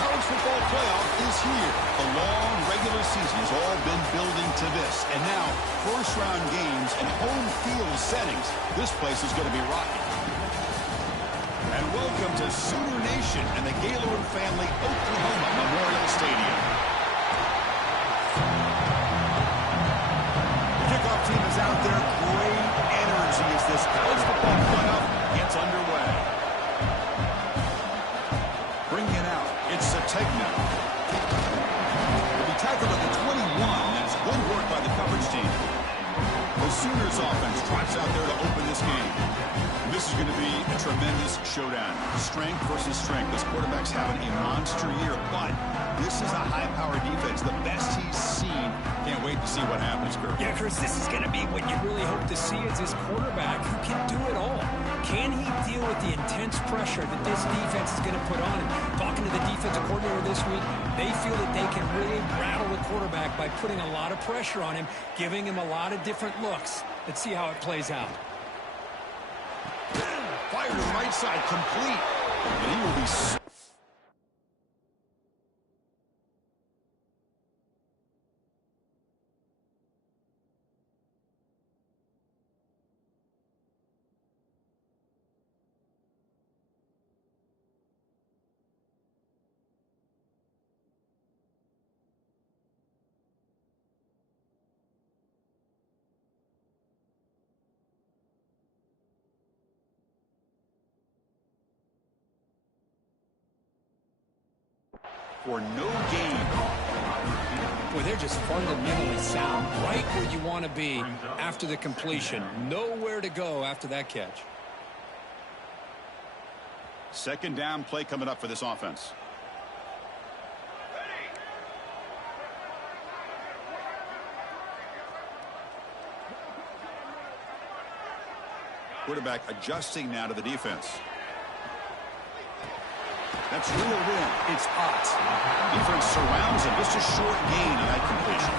college football playoff is here. The long regular season has all been building to this. And now, first-round games and home field settings. This place is going to be rocking. And welcome to Sooner Nation and the Gaylord Family Oklahoma Memorial Stadium. The kickoff team is out there. Great energy as this college football playoff gets underway. Bringing it out, it's Sategna. Will be tackled at the 21. That's good work by the coverage team. The Sooners offense trots out there to open this game. This is going to be a tremendous showdown. Strength versus strength. This quarterback's having a monster year, but this is a high-powered defense, the best he's seen. Can't wait to see what happens, Kirk. Yeah, Chris, this is going to be what you really hope to see is this quarterback who can do it all. Can he deal with the intense pressure that this defense is going to put on him? Talking to the defensive coordinator this week, they feel that they can really rattle the quarterback by putting a lot of pressure on him, giving him a lot of different looks. Let's see how it plays out. Fire to the right side, complete. And he will be... for no gain. Boy, they're just fundamentally sound, right where you want to be after the completion. Nowhere to go after that catch. Second down play coming up for this offense. Quarterback adjusting now to the defense. That's reeled in. It's Ott. Defense surrounds him. Just a short gain on that completion.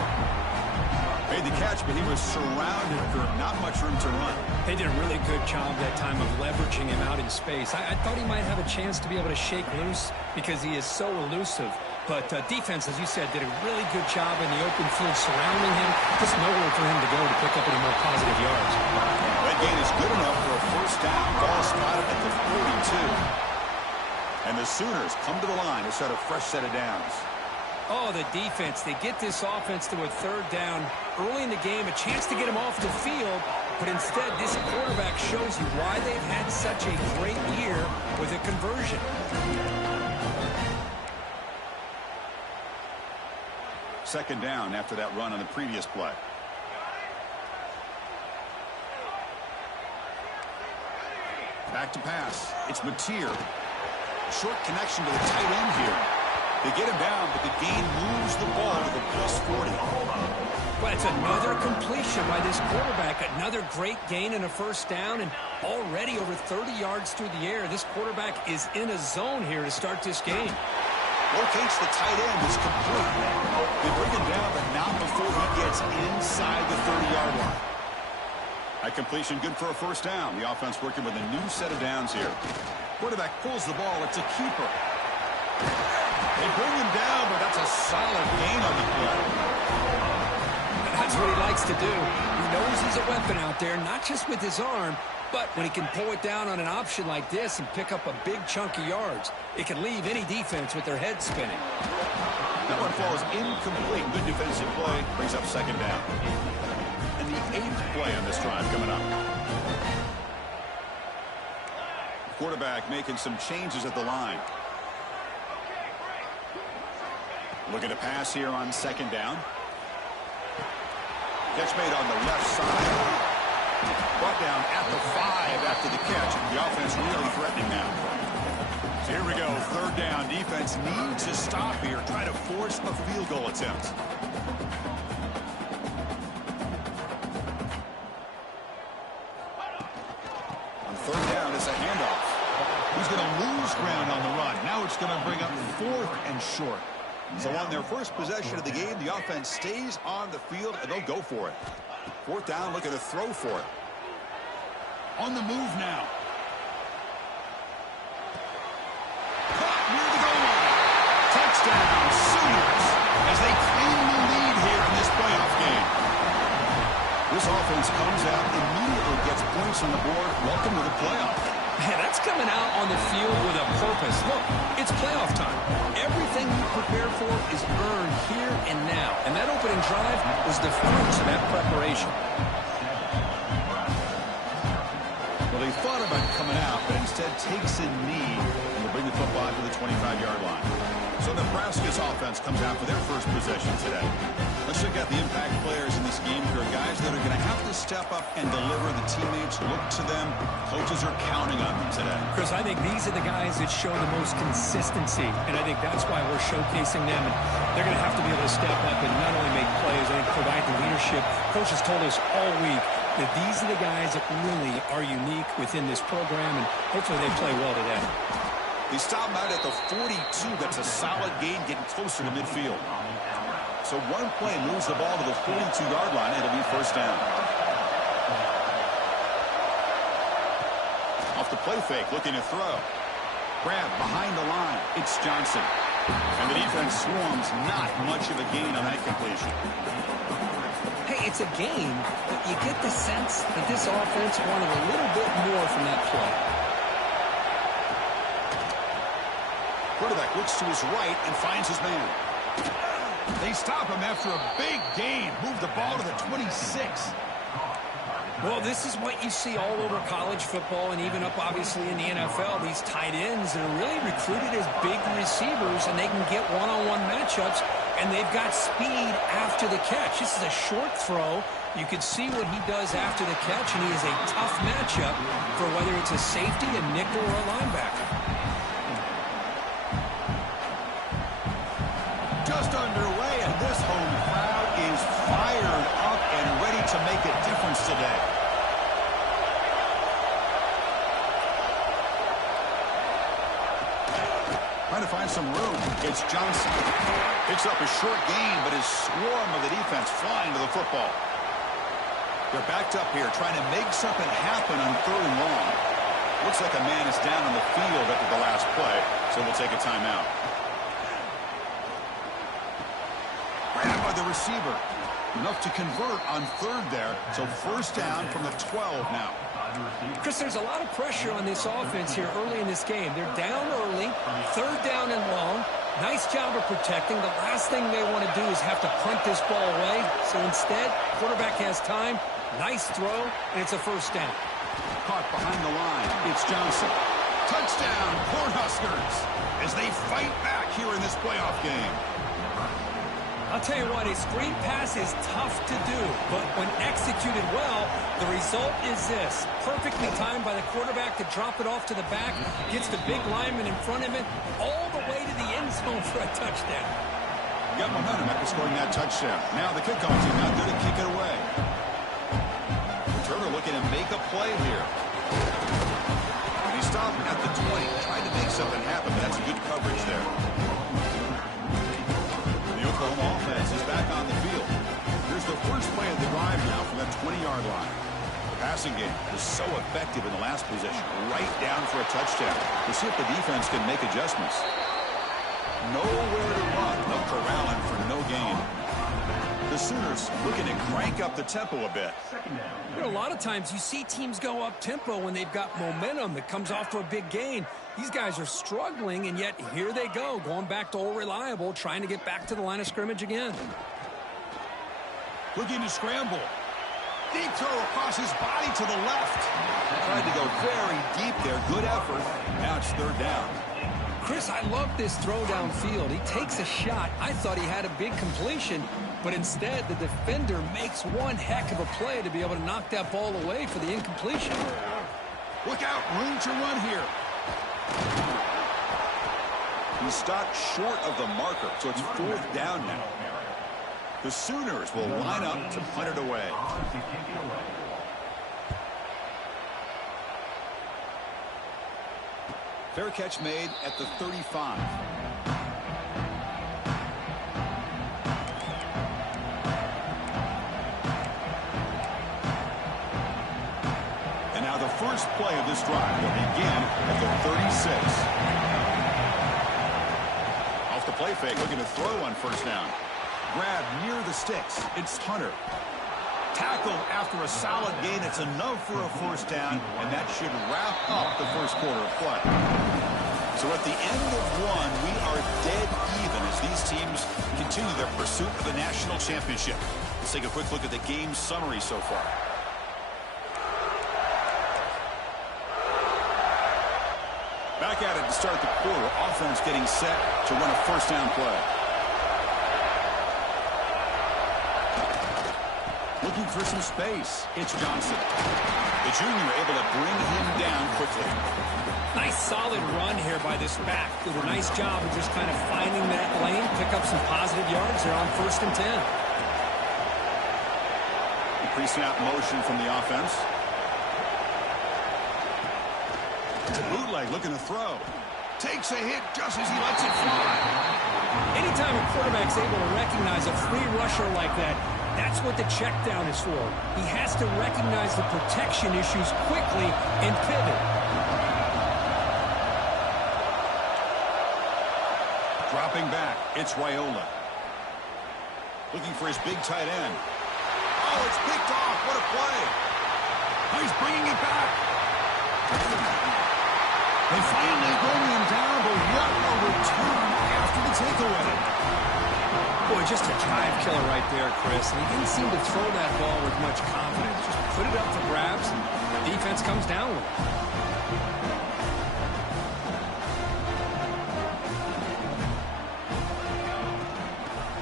Made the catch, but he was surrounded for not much room to run. They did a really good job that time of leveraging him out in space. I thought he might have a chance to be able to shake loose because he is so elusive. But defense, as you said, did a really good job in the open field surrounding him. Just nowhere for him to go to pick up any more positive yards. That gain is good enough for a first down. Ball spotted at the 42. And the Sooners come to the line to set a fresh set of downs. Oh, the defense. They get this offense to a third down early in the game, a chance to get him off the field. But instead, this quarterback shows you why they've had such a great year with a conversion. Second down after that run on the previous play. Back to pass. It's Mateer. Short connection to the tight end here. They get him down, but the gain moves the ball to the plus 40. Well, it's another completion by this quarterback. Another great gain and a first down, and already over 30 yards through the air. This quarterback is in a zone here to start this game. Locates the tight end. It's complete. They bring him down, but not before he gets inside the 30-yard line. That completion good for a first down. The offense working with a new set of downs here. Quarterback pulls the ball. It's a keeper. They bring him down, but that's a solid gain on the play. That's what he likes to do. He knows he's a weapon out there, not just with his arm, but when he can pull it down on an option like this and pick up a big chunk of yards, it can leave any defense with their head spinning. That one falls incomplete. Good defensive play. Brings up second down. And the 8th play on this drive coming up. Quarterback making some changes at the line. Looking to pass here on second down. Catch made on the left side. Brought down at the 5 after the catch. The offense really threatening now. So here we go. Third down. Defense needs to stop here. Try to force a field goal attempt. On third down, it's a handoff. He's going to lose ground on the run. Now it's going to bring up 4th and short. So on their first possession of the game, the offense stays on the field, and they'll go for it. 4th down, looking to throw for it. On the move now. Caught near the goal line. Touchdown, Sooners, as they claim the lead here in this playoff game. This offense comes out, immediately gets points on the board. Welcome to the playoff. Man, that's coming out on the field with a purpose. Look, it's playoff time. Everything you prepare for is earned here and now. And that opening drive was the fruits of that preparation. Well, they thought about coming out, but instead takes a knee and will bring the football to the 25-yard line. So Nebraska's offense comes out for their first possession today. Let's check out the impact players in this game. There are guys that are going to have to step up and deliver. The teammates look to them. Coaches are counting on them today. Chris, I think these are the guys that show the most consistency, and I think that's why we're showcasing them. And they're going to have to be able to step up and not only make plays, I think provide the leadership. Coaches told us all week that these are the guys that really are unique within this program, and hopefully they play well today. They stop him out at the 42. That's a solid gain, getting closer to midfield. So one play moves the ball to the 42-yard line. It'll be first down. Off the play fake, looking to throw. Grab behind the line. It's Johnson. And the defense swarms. Not much of a gain on that completion. Hey, it's a game, but you get the sense that this offense wanted a little bit more from that play. Quarterback looks to his right and finds his man. They stop him after a big gain. Move the ball to the 26. Well, this is what you see all over college football and even up, obviously, in the NFL. These tight ends that are really recruited as big receivers, and they can get one-on-one matchups, and they've got speed after the catch. This is a short throw. You can see what he does after the catch, and he is a tough matchup for whether it's a safety, a nickel, or a linebacker. Just underway, and this home crowd is fired up and ready to make a difference today. Trying to find some room. It's Johnson. Picks up a short gain, but his swarm of the defense flying to the football. They're backed up here, trying to make something happen on 3rd and long. Looks like a man is down on the field after the last play, so we'll take a timeout. Grabbed by the receiver. Enough to convert on 3rd there. So first down from the 12 now. Chris, there's a lot of pressure on this offense here early in this game. They're down early, 3rd down and long. Nice job of protecting. The last thing they want to do is have to punt this ball away. So instead, quarterback has time. Nice throw, and it's a first down. Caught behind the line. It's Johnson. Touchdown, Cornhuskers, as they fight back here in this playoff game. I'll tell you what, a screen pass is tough to do, but when executed well, the result is this. Perfectly timed by the quarterback to drop it off to the back, gets the big lineman in front of him, all the way to the end zone for a touchdown. Got momentum after scoring that touchdown. Now the kickoff team out there to kick it away. Turner looking to make a play here. And he stopped at the 20, trying to make something happen, but that's good coverage there. The Oklahoma offense is back on the field. Here's the first play of the drive now from that 20-yard line. The passing game was so effective in the last possession, right down for a touchdown. We'll see if the defense can make adjustments. Nowhere to run. No corralling for no gain. The Sooners looking to crank up the tempo a bit. You know, a lot of times you see teams go up-tempo when they've got momentum that comes off to a big gain. These guys are struggling, and yet here they go, going back to old reliable, trying to get back to the line of scrimmage again. Looking to scramble. Deep throw across his body to the left. Tried to go very deep there. Good effort. Now it's 3rd down. Chris, I love this throw downfield. He takes a shot. I thought he had a big completion, but instead the defender makes one heck of a play to be able to knock that ball away for the incompletion. Look out, room to run here. He stopped short of the marker, so it's 4th down now. The Sooners will line up to punt it away. Fair catch made at the 35. And now the first play of this drive will begin at the 36. Off the play fake, looking to throw on first down. Grab near the sticks. It's Hunter. Tackled after a solid gain. It's enough for a first down, and that should wrap up the first quarter of play. So at the end of one, we are dead even as these teams continue their pursuit of the national championship. Let's take a quick look at the game summary so far. Back at it to start the quarter. Offense getting set to run a first down play. Looking for some space. It's Johnson. The junior able to bring him down quickly. Nice solid run here by this back. Did a nice job of just kind of finding that lane, pick up some positive yards there on 1st and 10. Pre-snap motion from the offense. It's a bootleg looking to throw. Takes a hit just as he lets it fly. Anytime a quarterback's able to recognize a free rusher like that, that's what the check down is for. He has to recognize the protection issues quickly and pivot. Dropping back, it's Raiola. Looking for his big tight end. Oh, it's picked off. What a play. Oh, he's bringing it back. They finally bring him down, but what a return after the takeaway. Boy, just a drive killer right there, Chris. And he didn't seem to throw that ball with much confidence. Just put it up for grabs, and the defense comes down with it.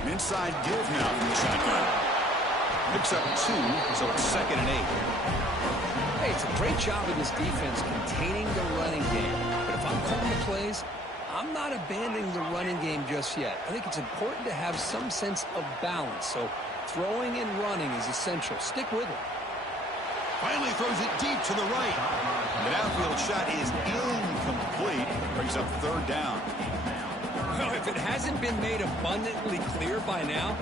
An inside give now from the shotgun. Picks up 2, so it's 2nd and 8. Hey, it's a great job of this defense containing the running game. But if I'm calling the plays, I'm not abandoning the running game just yet. I think it's important to have some sense of balance. So throwing and running is essential. Stick with it. Finally throws it deep to the right. The downfield shot is incomplete. Brings up 3rd down. Well, if it hasn't been made abundantly clear by now,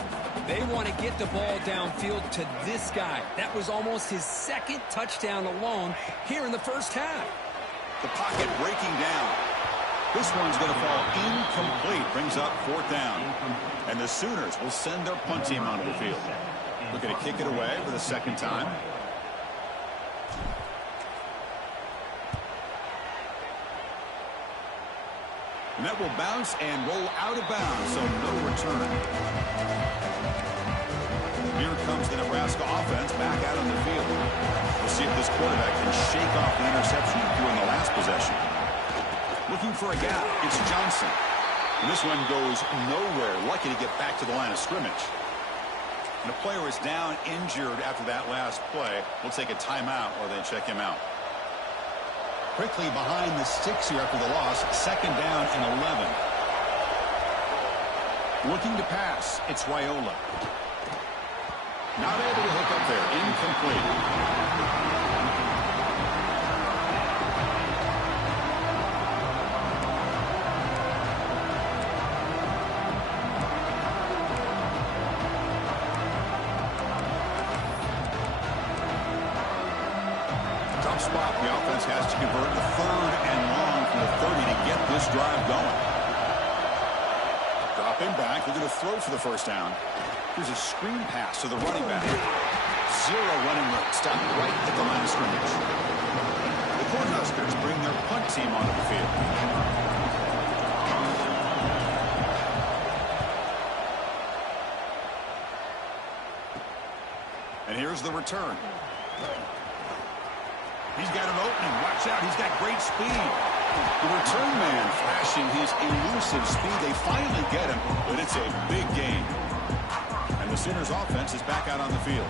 they want to get the ball downfield to this guy. That was almost his 2nd touchdown alone here in the first half. The pocket breaking down. This one's going to fall incomplete. Brings up 4th down. And the Sooners will send their punt team onto the field. Looking to kick it away for the 2nd time. And that will bounce and roll out of bounds, so no return. Here comes the Nebraska offense back out on the field. We'll see if this quarterback can shake off the interception during the last possession. Looking for a gap, it's Johnson. And this one goes nowhere. Lucky to get back to the line of scrimmage. And a player is down injured after that last play. We'll take a timeout or then check him out. Quickly behind the sticks here after the loss. 2nd down and 11. Looking to pass. It's Raiola. Not able to hook up there. Incomplete. Spot. The offense has to convert the 3rd and long from the 30 to get this drive going. Dropping back. They're going to throw for the 1st down. Here's a screen pass to the running back. 0 running room. Stopped right at the line of scrimmage. The Cornhuskers bring their punt team onto the field. And here's the return. He's got an opening. Watch out. He's got great speed. The return man flashing his elusive speed. They finally get him, but it's a big gain. And the Sooners offense is back out on the field.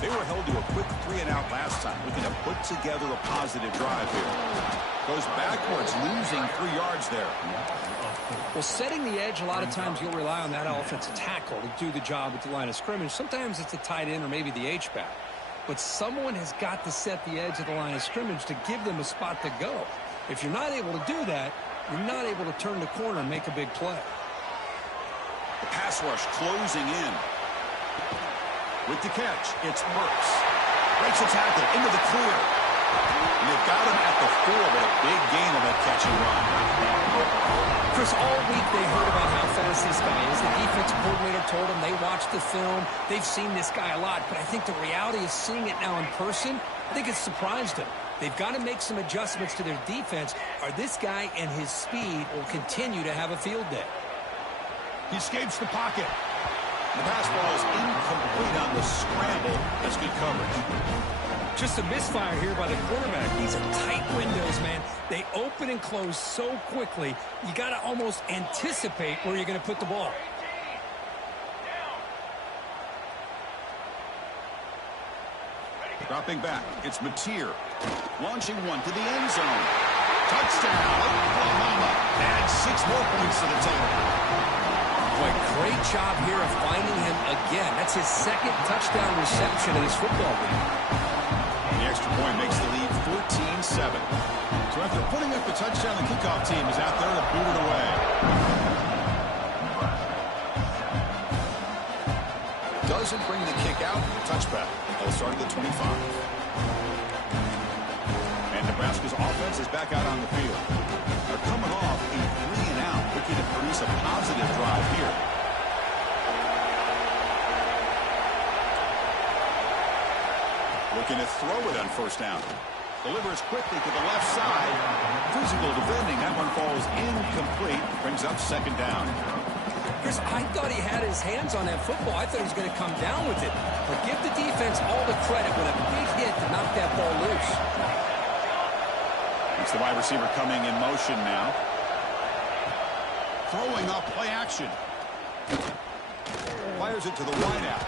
They were held to a quick 3-and-out last time, looking to put together a positive drive here. Goes backwards, losing 3 yards there. Well, setting the edge, a lot of times you'll rely on that offensive tackle to do the job at the line of scrimmage. Sometimes it's a tight end or maybe the H-back. But someone has got to set the edge of the line of scrimmage to give them a spot to go. If you're not able to do that, you're not able to turn the corner and make a big play. The pass rush closing in. With the catch, it's Burks. Breaks the tackle into the clear. And they've got him at the 4, but a big gain on that catch and run. Chris, all week they heard about how fast this guy is. The defensive coordinator told them they watched the film. They've seen this guy a lot, but I think the reality is seeing it now in person, I think it's surprised them. They've got to make some adjustments to their defense, or this guy and his speed will continue to have a field day. He escapes the pocket. The pass ball is incomplete on the scramble. That's good coverage. Just a misfire here by the quarterback. These are tight windows, man. They open and close so quickly, you got to almost anticipate where you're going to put the ball. Dropping back, it's Mateer. Launching one to the end zone. Touchdown, Oklahoma. Adds 6 more points to the table. Boy, great job here of finding him again. That's his second touchdown reception in this football game. The extra point makes the lead 14-7. So after putting up the touchdown, the kickoff team is out there to boot it away. Doesn't bring the kick out. Touchback. They'll start at the 25. And Nebraska's offense is back out on the field. They're coming off a 3-and-out, looking to produce a positive drive here. Looking to throw it on first down. Delivers quickly to the left side. Physical defending. That one falls incomplete. Brings up second down. Chris, I thought he had his hands on that football. I thought he was going to come down with it. But give the defense all the credit with a big hit to knock that ball loose. It's the wide receiver coming in motion now. Throwing up play action. Fires it to the wideout.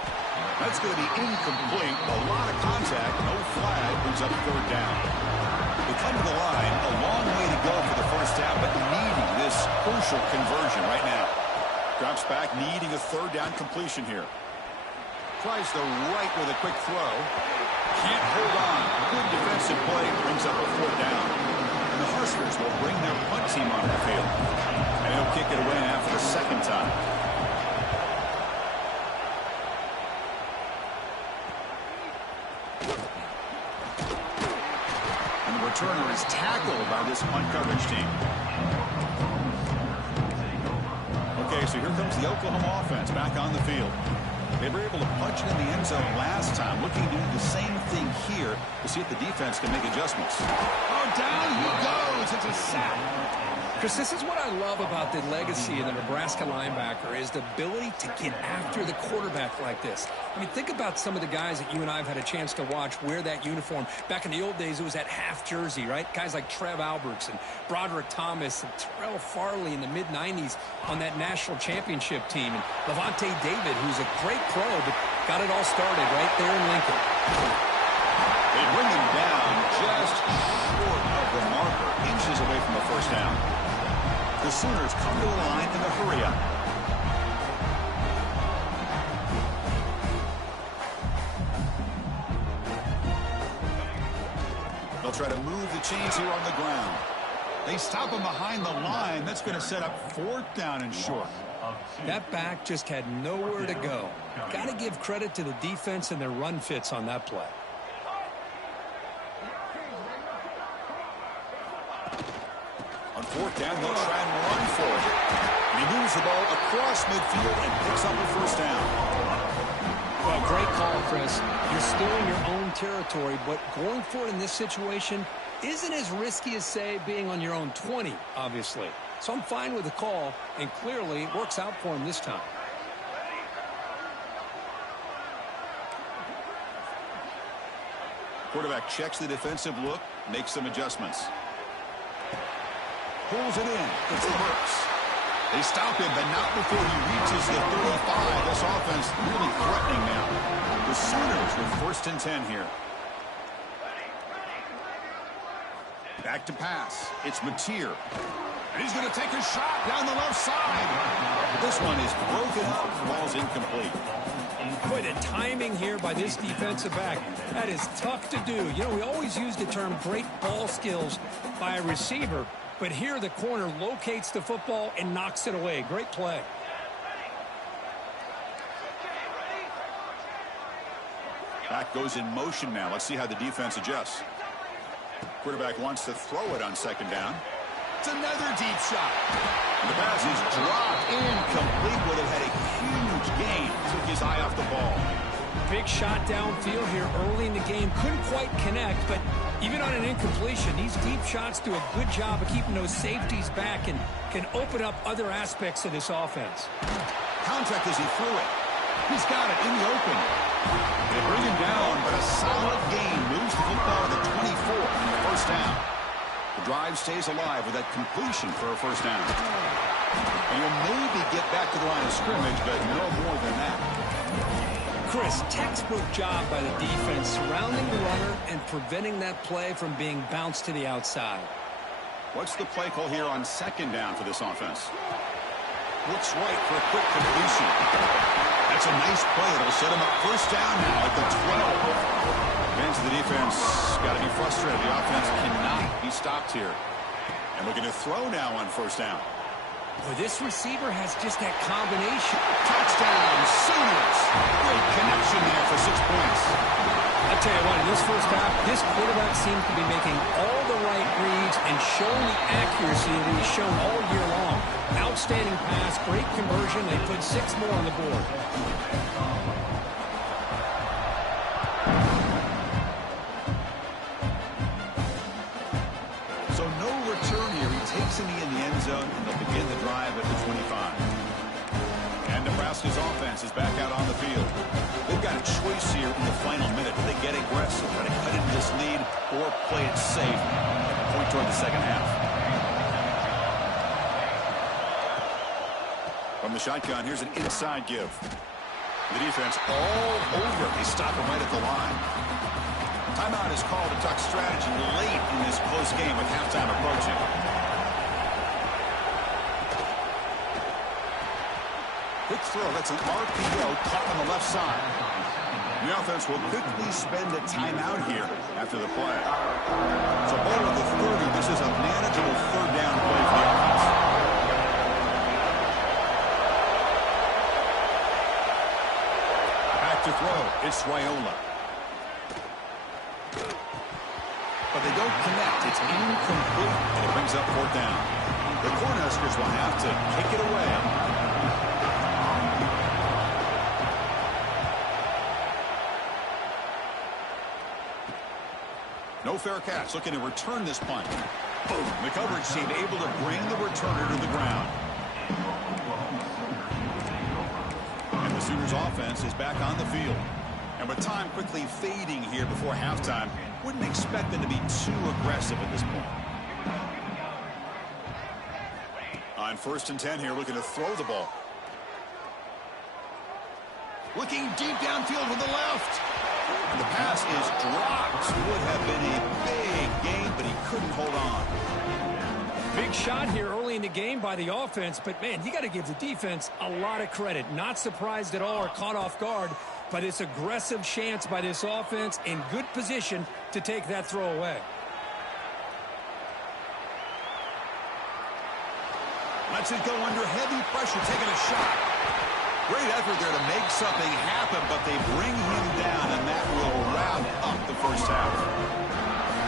That's going to be incomplete. A lot of contact. No flag. Brings up third down. They come to the line. A long way to go for the first down, but needing this crucial conversion right now. Drops back, needing a third down completion here. Tries the right with a quick throw. Can't hold on. Good defensive play. Brings up a fourth down. And the Huskers will bring their punt team onto the field. And he'll kick it away now for the second time. And the returner is tackled by this punt coverage team. Okay, so here comes the Oklahoma offense back on the field. They were able to punch it in the end zone last time. Looking to do the same thing here to see if the defense can make adjustments. Oh, down he goes. It's a sack. Chris, this is what I love about the legacy of the Nebraska linebacker is the ability to get after the quarterback like this. I mean, think about some of the guys that you and I have had a chance to watch wear that uniform. Back in the old days, it was that half jersey, right? Guys like Trev Alberts and Broderick Thomas and Terrell Farley in the mid-90s on that national championship team. And Levante David, who's a great pro, but got it all started right there in Lincoln. They bring him down just short of the marker, inches away from the first down. The Sooners come to the line in a hurry-up. They'll try to move the chains here on the ground. They stop him behind the line. That's going to set up fourth down and short. That back just had nowhere to go. Got to give credit to the defense and their run fits on that play. On fourth down, they'll try and run for it. And he moves the ball across midfield and picks up a first down. Well, great call, Chris. You're still in your own territory, but going for it in this situation isn't as risky as, say, being on your own 20, obviously. So I'm fine with the call, and clearly it works out for him this time. Quarterback checks the defensive look, makes some adjustments. Pulls it in. It's works. They stop him, but not before he reaches the 35. This offense really threatening now. The Sooners with first and 10 here. Back to pass. It's Mateer. And he's going to take a shot down the left side. But this one is broken up. Ball's incomplete. Boy, the timing here by this defensive back, that is tough to do. You know, we always use the term great ball skills by a receiver, but here the corner locates the football and knocks it away. Great play. Back goes in motion now. Let's see how the defense adjusts. Quarterback wants to throw it on second down. It's another deep shot. And the pass is dropped incomplete. Would have had a huge gain. Took his eye off the ball. Big shot downfield here early in the game. Couldn't quite connect, but even on an incompletion, these deep shots do a good job of keeping those safeties back and can open up other aspects of this offense. Contact as he threw it. He's got it in the open. They bring him down, but a solid gain moves the football to the 24 on the first down. The drive stays alive with that completion for a first down. And you'll maybe get back to the line of scrimmage, but no more than that. Chris, textbook job by the defense surrounding the runner and preventing that play from being bounced to the outside. What's the play call here on second down for this offense? Looks right for a quick completion. That's a nice play. It'll set him up first down now at the 12. Fans of the defense got to be frustrated. The offense cannot be stopped here. And looking to throw now on first down. Well, this receiver has just that combination. Touchdown, Sooners. Great connection there for 6 points. I tell you what, in this first half, this quarterback seems to be making all the right reads and showing the accuracy that he's shown all year long. Outstanding pass, great conversion. They put 6 more on the board. So no return here. He takes it in the end zone, and they'll begin the drive at the 25. And Nebraska's offense is back out on the field. They've got a choice here in the final minute. Do they get aggressive, try to cut into this lead, or play it safe and point toward the second half? From the shotgun, here's an inside give. The defense all over. They stop him right at the line. Timeout is called to talk strategy late in this close game with halftime approaching. Quick throw. That's an RPO caught on the left side. The offense will quickly spend a timeout here after the play. So ball at the 30. This is a manageable third down play for the offense. Back to throw. It's Raiola. But they don't connect. It's incomplete, and it brings up fourth down. The Cornhuskers will have to kick it away. No fair catch. Looking to return this punt. Boom. The coverage team able to bring the returner to the ground. And the Sooners offense is back on the field. And with time quickly fading here before halftime, wouldn't expect them to be too aggressive at this point. On 1st and 10 here, looking to throw the ball. Looking deep downfield with the left. And the pass is dropped. Would have been a big game, but he couldn't hold on. Big shot here early in the game by the offense, but man, you got to give the defense a lot of credit. Not surprised at all or caught off guard, but it's aggressive chance by this offense in good position to take that throw away. Lets it go under heavy pressure, taking a shot. Great effort there to make something happen, but they bring him down, and that will wrap up the first half.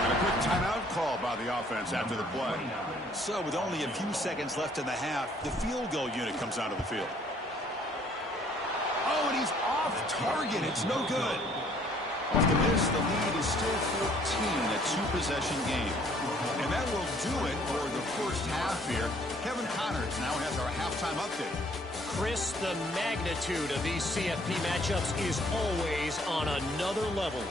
And a quick timeout call by the offense after the play. So with only a few seconds left in the half, the field goal unit comes out of the field. Oh, and he's off target. It's no good. Off the miss, the lead is still 14, a two-possession game. And that will do it for the first half here. Kevin Connors now has our halftime update. Chris, the magnitude of these CFP matchups is always on another level.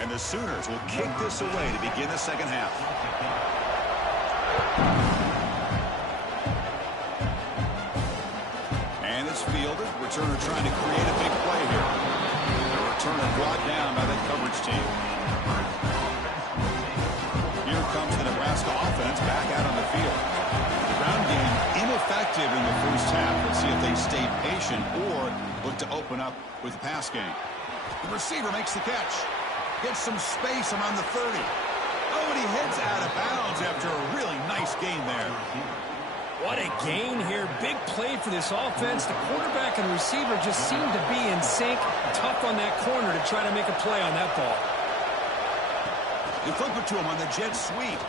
And the Sooners will kick this away to begin the second half. And it's fielded. Returner trying to create a big play here. The returner brought down by that coverage team. Here comes the Nebraska offense back out on the field. The ground game ineffective in the first half. Let's see if they stay patient or look to open up with the pass game. The receiver makes the catch. Gets some space around the 30. Oh, and he heads out of bounds after a really nice gain there. What a gain here. Big play for this offense. The quarterback and receiver just seem to be in sync. Tough on that corner to try to make a play on that ball. They flip it to him on the jet sweep.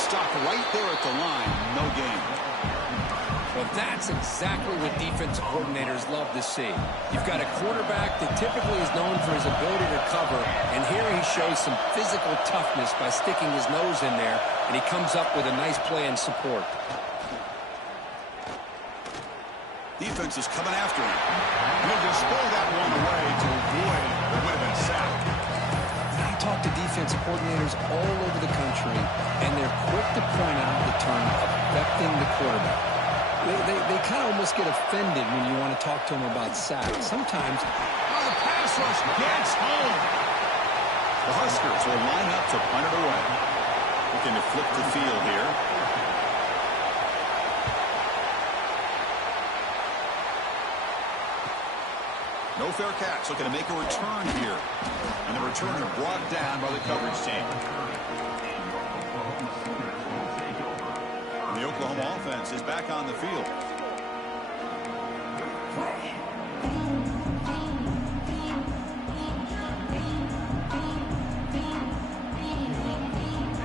Stopped right there at the line. No gain. Well, that's exactly what defensive coordinators love to see. You've got a quarterback that typically is known for his ability to cover, and here he shows some physical toughness by sticking his nose in there, and he comes up with a nice play in support. Defense is coming after him. He'll just throw that one away to avoid what would have been sacked. I talk to defensive coordinators all over the country, and they're quick to point out the term affecting the quarterback. They kind of almost get offended when you want to talk to them about sacks. Sometimes, the pass rush gets home. The Huskers will line up to punt it away. Looking to flip the field here. No fair catch. Looking to make a return here. And the returner brought down by the coverage team. The Oklahoma offense is back on the field.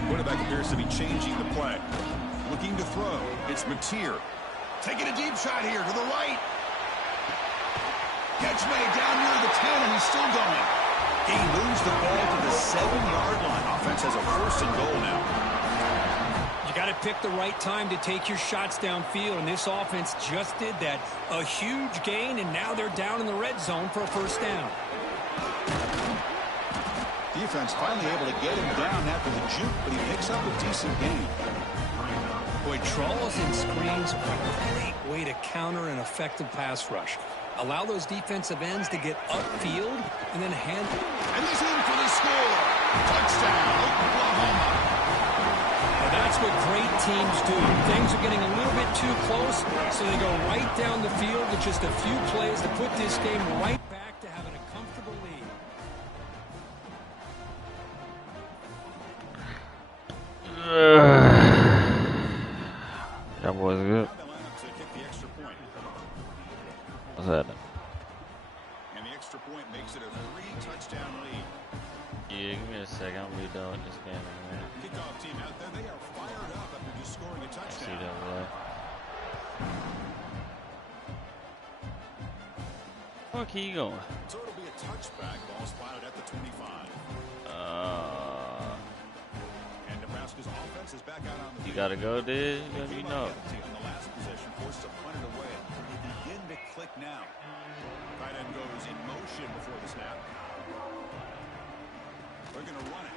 Quarterback appears to be changing the play. Looking to throw. It's Mateer. Taking a deep shot here to the right. Catch made down near the 10, and he's still going. He moves the ball to the 7-yard line. Offense has a 1st and goal now. got to pick the right time to take your shots downfield, and this offense just did that. A huge gain, and now they're down in the red zone for a 1st down. Defense finally able to get him down after the juke, but he picks up a decent gain. Boy, draws and screens are a great way to counter an effective pass rush. Allow those defensive ends to get upfield and then hand it. And he's in for the score. Touchdown, Oklahoma. Now that's what great teams do. Things are getting a little bit too close, so they go right down the field with just a few plays to put this game right back to having a comfortable lead. That was good. What's that? And the extra point makes it a 3-touchdown lead. Yeah, give me a second. I'll be done with this game in a minute. Kickoff team out there, they are fired up after just scoring a touchdown. See that play. Where can you going? So it'll be a touchback. Ball spotted at the 25. And Nebraska's offense is back out on the field. You gotta go there. You know. On the last possession, forced to punt it away. They begin to click now. Tight end goes in motion before the snap. They're going to run it.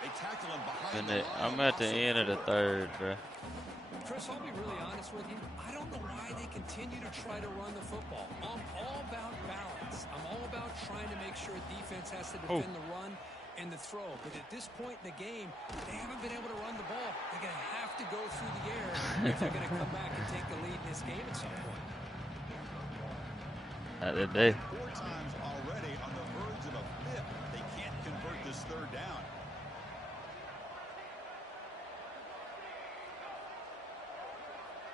They tackle him behind the line. I'm at the end of the third, bro. Chris, I'll be really honest with you. I don't know why they continue to try to run the football. I'm all about balance. I'm all about trying to make sure defense has to defend the run and the throw. But at this point in the game, they haven't been able to run the ball. They're going to have to go through the air if they're going to come back and take the lead in this game at some point. Not today. 4 times already on the verge of a 5th. They can't convert this 3rd down.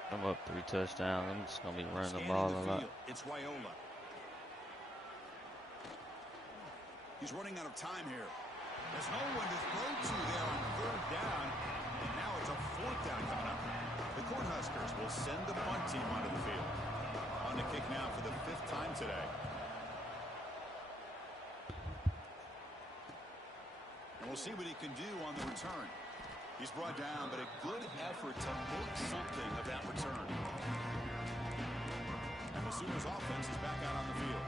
I'm up 3 touchdowns. I'm just gonna be running the ball a lot. It's Wyola. He's running out of time here. There's no one to throw to there on 3rd down, and now it's a 4th down coming up. The Cornhuskers will send the punt team onto the field. On the kick now for the 5th time today. And we'll see what he can do on the return. He's brought down, but a good effort to make something of that return. And the Sooners offense is back out on the field.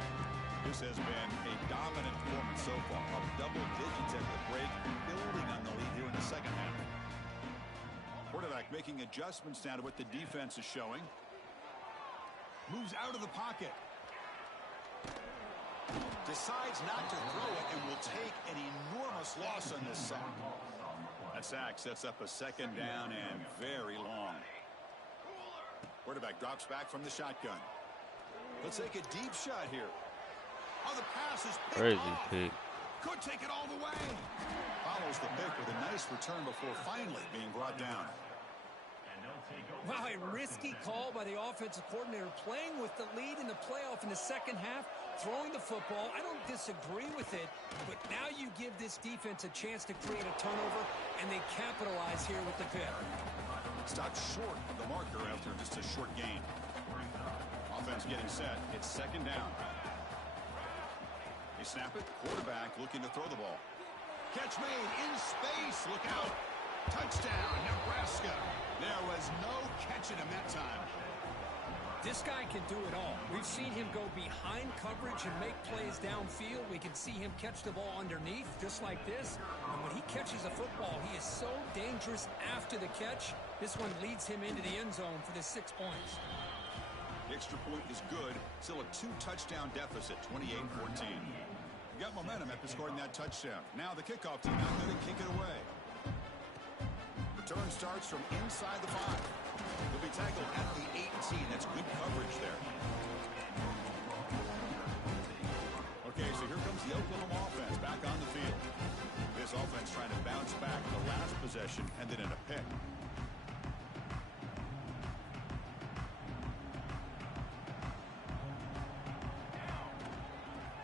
This has been a dominant performance so far. Up double digits at the break, building on the lead here in the 2nd half. Quarterback making adjustments now to what the defense is showing. Moves out of the pocket. Decides not to throw it and will take an enormous loss on this sack. That sack sets up a 2nd down and very long. Quarterback drops back from the shotgun. Let's take a deep shot here. Oh, the pass is picked Crazy off. pick. Could take it all the way. Follows the pick with a nice return before finally being brought down. Wow, a risky call by the offensive coordinator, playing with the lead in the playoff in the second half, throwing the football. I don't disagree with it, but now you give this defense a chance to create a turnover, and they capitalize here with the pick. Stopped short of the marker after just a short gain. Offense getting set. It's second down. They snap it. Quarterback looking to throw the ball. Catch made in space. Look out. Touchdown, Nebraska. There was no catching him that time. This guy can do it all. We've seen him go behind coverage and make plays downfield. We can see him catch the ball underneath, just like this. And when he catches a football, he is so dangerous after the catch. This one leads him into the end zone for the 6 points. The extra point is good. Still a 2-touchdown deficit, 28-14. You got momentum after scoring that touchdown. Now the kickoff team out there to kick it away. Return starts from inside the 5. He'll be tackled at the 18. That's good coverage there. Okay, so here comes the Oklahoma offense back on the field. This offense trying to bounce back. The last possession ended in a pick.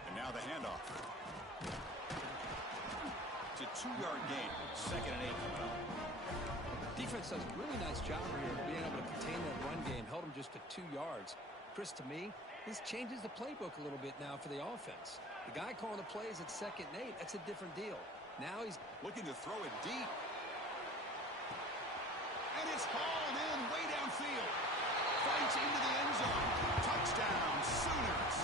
And now the handoff. It's a 2-yard gain. Second and 8. Defense does a really nice job here of being able to contain that run game. Held him just to 2 yards. Chris, to me, this changes the playbook a little bit now for the offense. The guy calling the plays at 2nd and 8, that's a different deal. Now he's looking to throw it deep. And it's hauled in way downfield. Fights into the end zone. Touchdown, Sooners.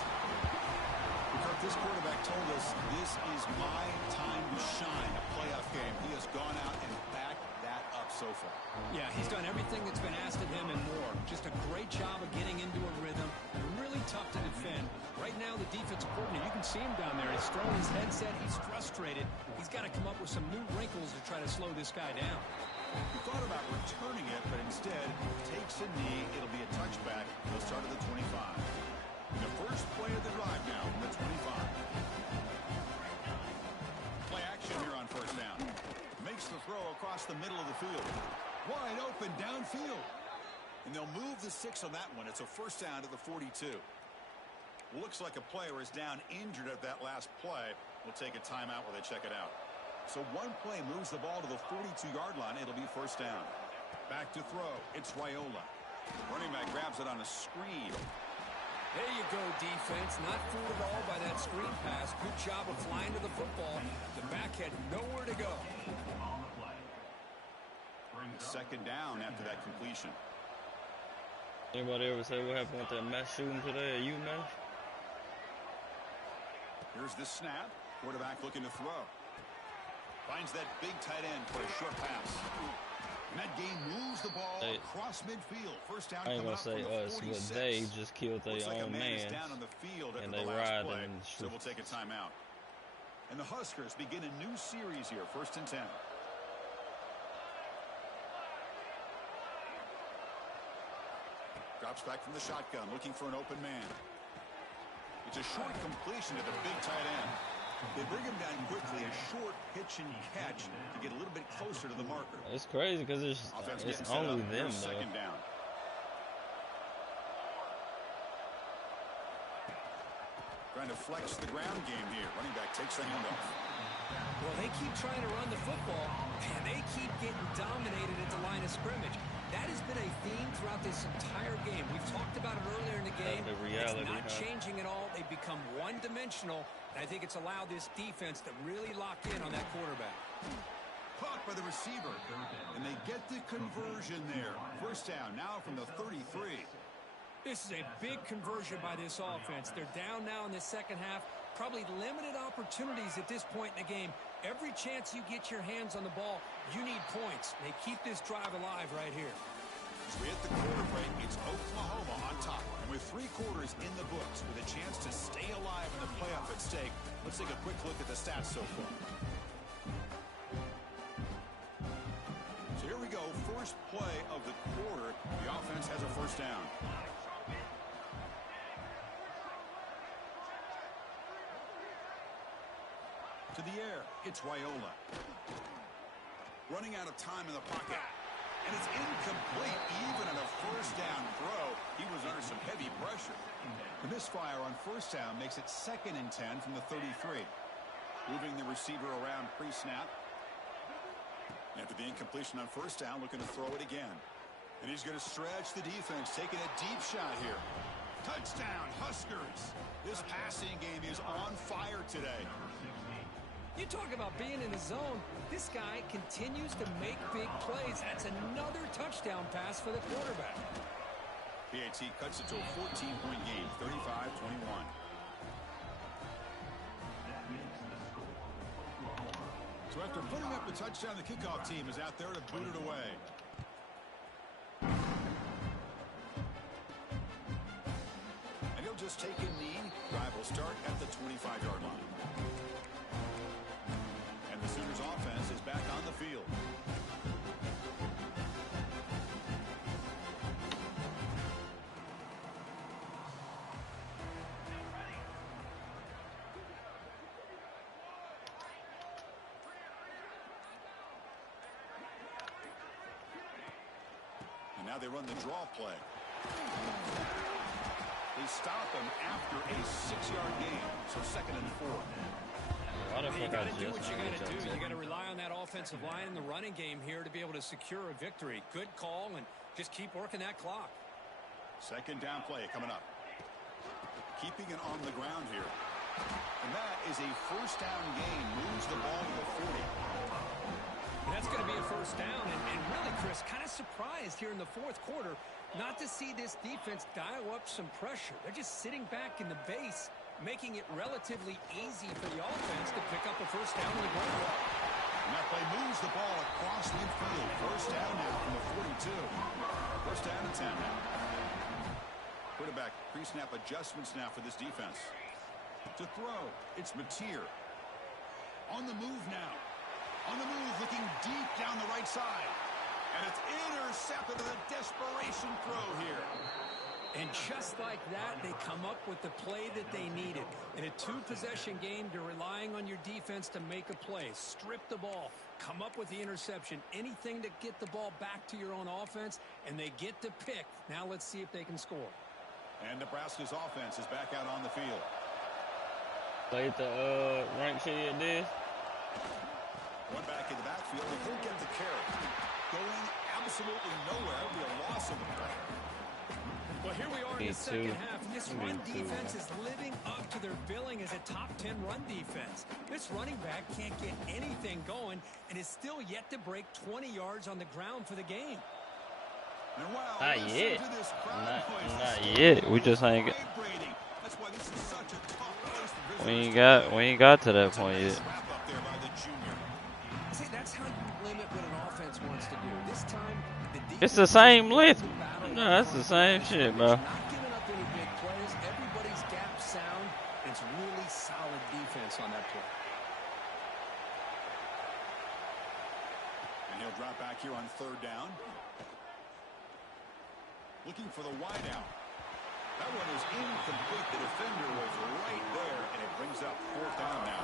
Because this quarterback told us this is my time to shine, a playoff game. He has gone out and backed that up so far. Yeah, he's done everything that's been asked of him and more. Just a great job of getting into a rhythm. Really tough to defend. Right now, the defensive coordinator, you can see him down there. He's throwing his headset. He's frustrated. He's got to come up with some new wrinkles to try to slow this guy down. He thought about returning it, but instead takes a knee. It'll be a touchback. He'll start at the 25. The first play of the drive now from the 25. Play action here on first down. Makes the throw across the middle of the field. Wide open downfield. And they'll move the 6 on that one. It's a first down to the 42. Looks like a player is down injured at that last play. We'll take a timeout while they check it out. So one play moves the ball to the 42-yard line. It'll be first down. Back to throw. It's Raiola. Running back grabs it on a screen. There you go, defense. Not fooled at all by that screen pass. Good job of flying to the football. The back had nowhere to go. Second down after that completion. Anybody ever say what happened with that mass shooting today at UMass? Here's the snap. Quarterback looking to throw. Finds that big tight end for a short pass. And that game moves the ball across midfield. First down. I ain't gonna say us, but they just killed their own man, down on the field and the they last ride play, and so we'll take a timeout. And the Huskers begin a new series here. First and 10. Drops back from the shotgun, looking for an open man. It's a short completion to the big tight end. They bring him down quickly, a short pitch and catch to get a little bit closer to the marker. It's crazy because it's only them, though. Second down. Trying to flex the ground game here. Running back takes the handoff. Well, they keep trying to run the football, and they keep getting dominated at the line of scrimmage. That has been a theme throughout this entire game. We've talked about it earlier in the game. The reality, it's not changing at all. They've become one-dimensional, and I think it's allowed this defense to really lock in on that quarterback. Caught by the receiver, and they get the conversion there. First down now from the 33. This is a big conversion by this offense. They're down now in the second half. Probably limited opportunities at this point in the game. Every chance you get your hands on the ball, you need points. They keep this drive alive right here. As we hit the quarter break, it's Oklahoma on top. And with 3 quarters in the books, with a chance to stay alive in the playoff at stake, let's take a quick look at the stats so far. So here we go. First play of the quarter. The offense has a first down. To the air, it's Raiola. Running out of time in the pocket. And it's incomplete. Even on a first down throw, he was under some heavy pressure. The misfire on first down makes it 2nd and 10 from the 33. Moving the receiver around pre-snap. After the incompletion on first down, looking to throw it again. And he's going to stretch the defense, taking a deep shot here. Touchdown, Huskers. This passing game is on fire today. You talk about being in the zone. This guy continues to make big plays. That's another touchdown pass for the quarterback. PAT cuts it to a 14-point game, 35-21. So after putting up the touchdown, the kickoff team is out there to boot it away. And he'll just take a knee. Drive will start at the 25-yard line. And the Sooners offense is back on the field. Now they run the draw play. They stop him after a 6-yard gain, so 2nd and 4. You got to do what you got to do. You got to rely on that offensive line in the running game here to be able to secure a victory. Good call, and just keep working that clock. 2nd down play coming up. Keeping it on the ground here. And that is a first down gain. Moves the ball to the 40. And that's going to be a first down. And really, Chris, kind of surprised here in the 4th quarter not to see this defense dial up some pressure. They're just sitting back in the base, making it relatively easy for the offense to pick up a first down in the ground. And that play moves the ball across midfield. First down now from the 42. First down and 10 now. Quarterback pre-snap adjustments now for this defense. To throw, it's Mateer. On the move now. On the move, looking deep down the right side. And it's intercepted with a desperation throw here. And just like that, they come up with the play that they needed. In a 2-possession game, they're relying on your defense to make a play. Strip the ball, come up with the interception, anything to get the ball back to your own offense, and they get to pick. Now let's see if they can score. And Nebraska's offense is back out on the field. Played the rank sheet at this. One back in the backfield, and he'll get the carry. Going absolutely nowhere, it'll be a loss of the play. Well, here we are in the second half. This run defense is living up to their billing as a top 10 run defense. This running back can't get anything going and is still yet to break 20 yards on the ground for the game. And wow, not yet. Not yet. We just ain't got. That's why this is such a tough place for We ain't got to that point yet. See, that's how you limit what an offense wants to do. This time, it's the same length. No, that's the same shit, bro. Not giving up any big plays. Everybody's gap sound. It's really solid defense on that play. And he'll drop back here on 3rd down. Looking for the wideout. That one is incomplete. The defender was right there, and it brings up 4th down now.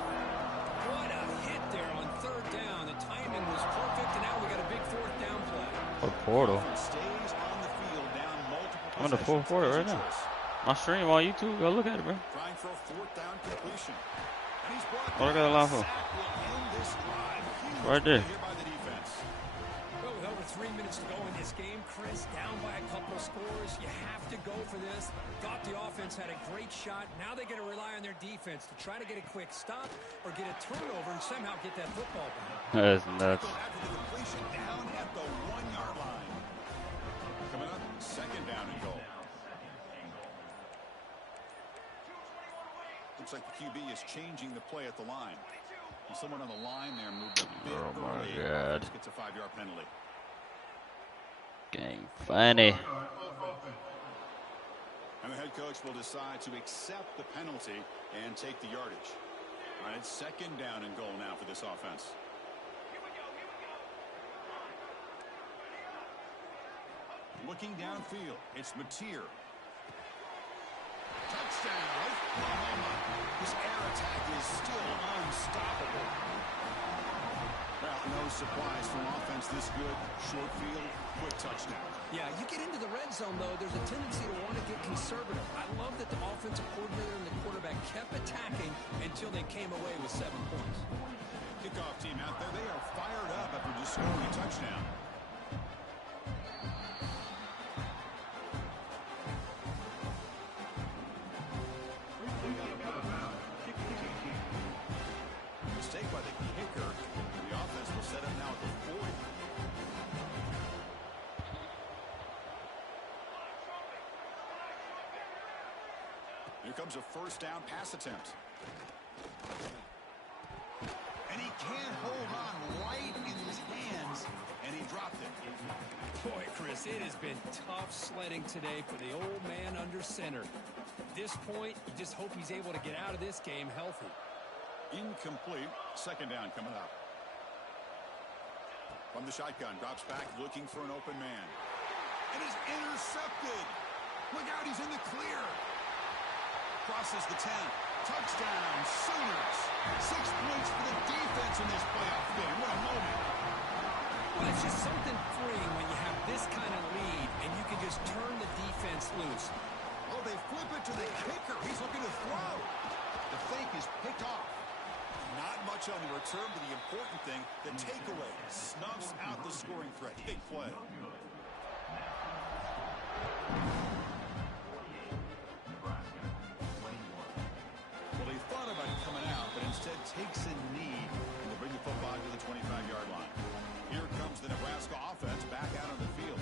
What a hit there on 3rd down. The timing was perfect, and now we got a big 4th down play. For Portal. Stays on the field, down multiple I'm in the 4th quarter right now. My stream on YouTube. Go look at it, bro. Trying for a 4th down completion. And he's brought What I got a line for? Right there. Well, with over 3 minutes to go in this game, Chris, down by a couple of scores. You have to go for this. Thought the offense had a great shot. Now they got to rely on their defense to try to get a quick stop or get a turnover and somehow get that football back. That's nuts. Down at the 1-yard line. Coming up, 2nd down and goal. Looks like the QB is changing the play at the line. And someone on the line there moved a bit Oh my early. God. Gets a 5-yard penalty. Gang funny. And the head coach will decide to accept the penalty and take the yardage. All right, it's 2nd down and goal now for this offense. Looking downfield, it's Mateer. Touchdown, Oklahoma. This air attack is still unstoppable. Well, no supplies from offense this good. Short field, quick touchdown. Yeah, you get into the red zone, though, there's a tendency to want to get conservative. I love that the offensive coordinator and the quarterback kept attacking until they came away with 7 points. Kickoff team out there. They are fired up after just scoring a touchdown. Mistake by the kicker. The offense will set up now at the 40. Here comes a first down pass attempt. And he can't hold on right in his hands, and he dropped it. Boy, Chris, it has been tough sledding today for the old man under center. At this point, you just hope he's able to get out of this game healthy. Incomplete. Second down coming up. From the shotgun, drops back looking for an open man. And is intercepted. Look out, he's in the clear. Crosses the 10. Touchdown, Sooners. 6 points for the defense in this playoff game. What a moment. Well, it's just something freeing when you have this kind of lead and you can just turn the defense loose. Oh, they flip it to the kicker. He's looking to throw. The fake is picked off. Not much on the return, but the important thing, the takeaway snuffs out the scoring threat. Big play. Well, he thought about coming out, but instead takes a knee and to bring the football to the 25-yard line. Here comes the Nebraska offense back out on the field.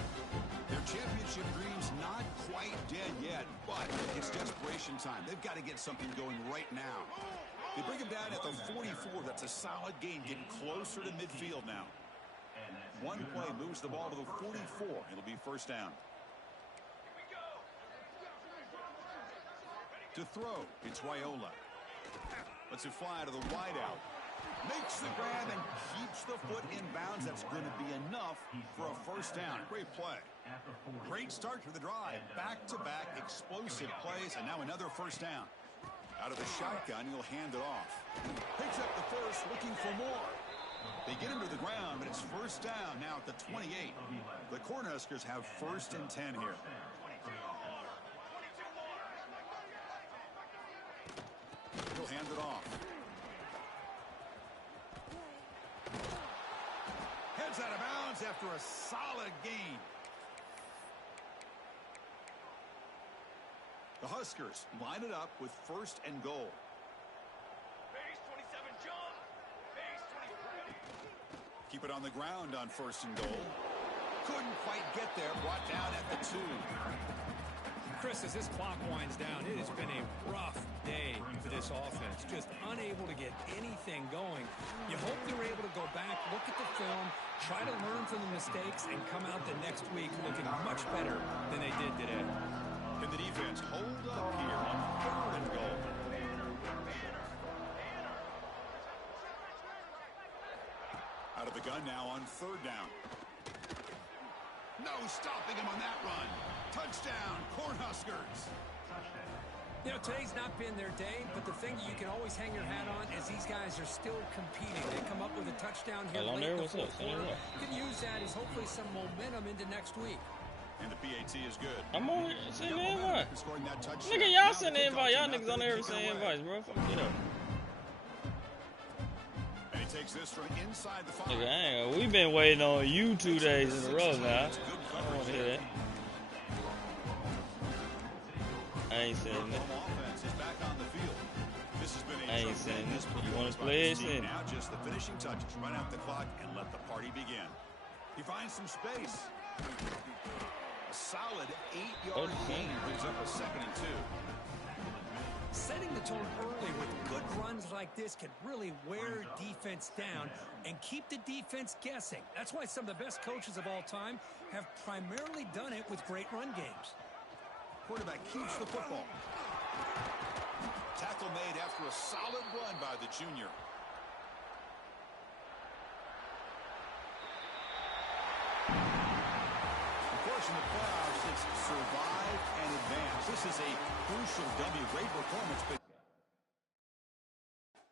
Their championship dreams not quite dead yet, but it's desperation time. They've got to get something going right now. They bring him down at the 44. That's a solid gain, getting closer to midfield now. One play moves the ball to the 44. It'll be first down. To throw, it's Raiola. Lets it fly to the wideout. Makes the grab and keeps the foot in bounds. That's going to be enough for a first down. Great play. Great start to the drive. Back-to-back explosive plays, and now another first down. Out of the shotgun, he'll hand it off. Picks up the first, looking for more. They get him to the ground, but it's first down now at the 28. The Cornhuskers have first and 10 here. He'll hand it off. Heads out of bounds after a solid gain. The Huskers line it up with first and goal. Base 27 jump. Base 23. Keep it on the ground on first and goal. Couldn't quite get there. Brought down at the 2. Chris, as this clock winds down, it has been a rough day for this offense. Just unable to get anything going. You hope they're able to go back, look at the film, try to learn from the mistakes, and come out the next week looking much better than they did today. Can the defense hold up here on third and goal? Out of the gun now on third down. No stopping him on that run. Touchdown, Cornhuskers. You know, today's not been their day, but the thing that you can always hang your hat on is these guys are still competing. They come up with a touchdown here late in the fourth quarter. You can use that as hopefully some momentum into next week. And the PAT is good. I'm on it. Send the invite. Scoring that touchdown. Nigga, y'all send the invite. Y'all niggas on there send invites, bro. Fuck it up. And he takes this from inside the 5. Nigga, I ain't, we been waiting on you 2 days in a row now. I don't want to hear that. I ain't saying that. Offense is back on the field. This has been a I ain't saying tremendous this. You performance want to by play this it? team. Send it. Now just the finishing touches. Run out the clock and let the party begin. He finds some space. A solid 8-yard gain brings up a 2nd and 2. Setting the tone early with good runs like this can really wear defense down and keep the defense guessing. That's why some of the best coaches of all time have primarily done it with great run games. Quarterback keeps the football. Tackle made after a solid run by the junior. Of course, in the playoffs, it's survive and advance. This is a crucial W. Great performance, but